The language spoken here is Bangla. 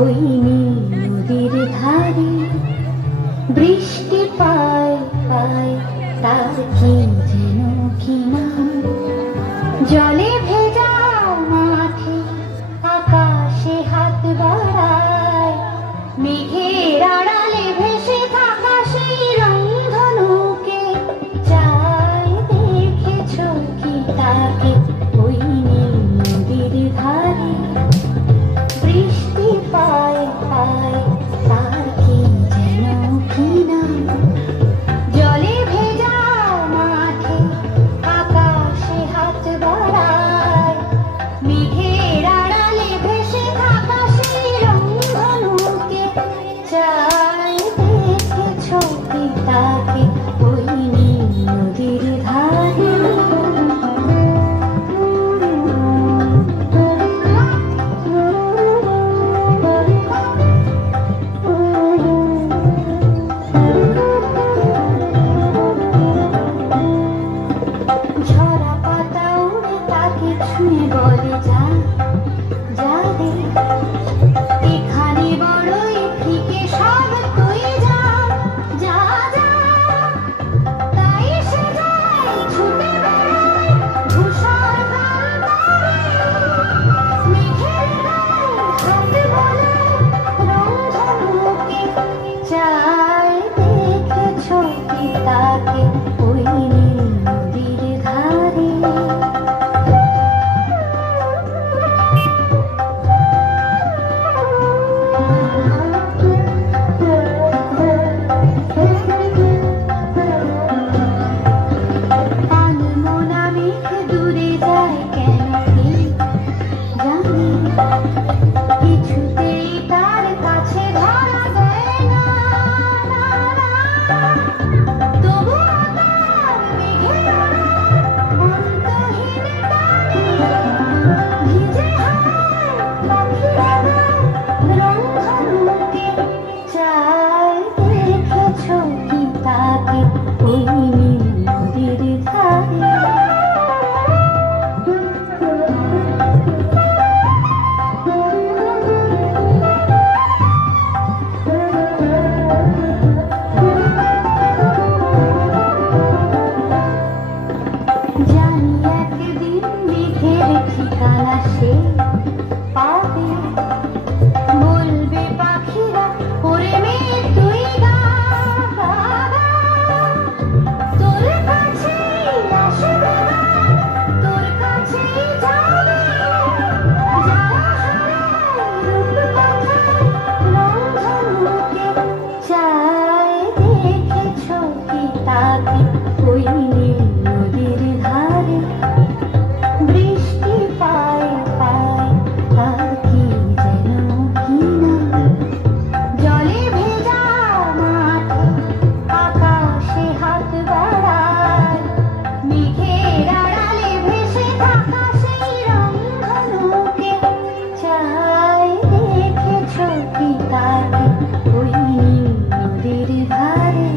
ওই নদীর ধারে বৃষ্টি পায় পায় তার কি যেন কি নাম। জলে ভেজা মাঠে আকাশে হাত বাড়ায়, মেঘের আড়ালে ভেসে থাকা সেই রংধনুকে চাই দেখেছ কি তাকে? ওই নদীর ধারে বৃষ্টি পায় পায় তার কি যেন কি নাম। জলে ভেজা মাঠে আকাশে হাত বাড়ায়, মেঘের আড়ালে ভেসে থাকা সেই রংধনুকে চাই দেখেছ কি তাকে? ওই নদীর ধারে ঝরা পাতা উড়ে তাকে ছুঁয়ে বলে যা যা রে, এখানে বড়ই ফিকে সব তুই যা যা যা। তাই সে যায় ছুটে বেড়ায় ধূসর প্রান্তরে, মেঘের গায়ে হাত বোলায় রংধনুকে চাই দেখেছ কি তাকে? ওই নদীর ধারে আনমনা মেঘ দূরে যায় কেন কে জানে, কিছুতেই তার কাছে ধরা দেয় না না না। তবুও তার মেঘের অন্তহীন টানে ভিজে হাওয়ায় পাখিরা গায় রংধনুকে চাই দেখেছ কি তাকে? ওই নদীর ধারে জানি একদিন মেঘের ঠিকানা সে পাবে, বলবে পাখিরা ওরে মেয়ে তুই গা গা গা। তোর কাছেই আসবে গা, তোর কাছেই যাবে, যারা হারায় রূপকথায় রংধনুকে চাই দেখেছ কি তাকে? ওই নদীর ধারে বৃষ্টি পায় পায় তার কি যেন কি নাম। জলে ভেজা মাঠে আকাশে হাত বাড়ায়, মেঘের আড়ালে ভেসে থাকা সেই রংধনুকে চাই দেখেছ কি তাকে? ওই নদীর ধারে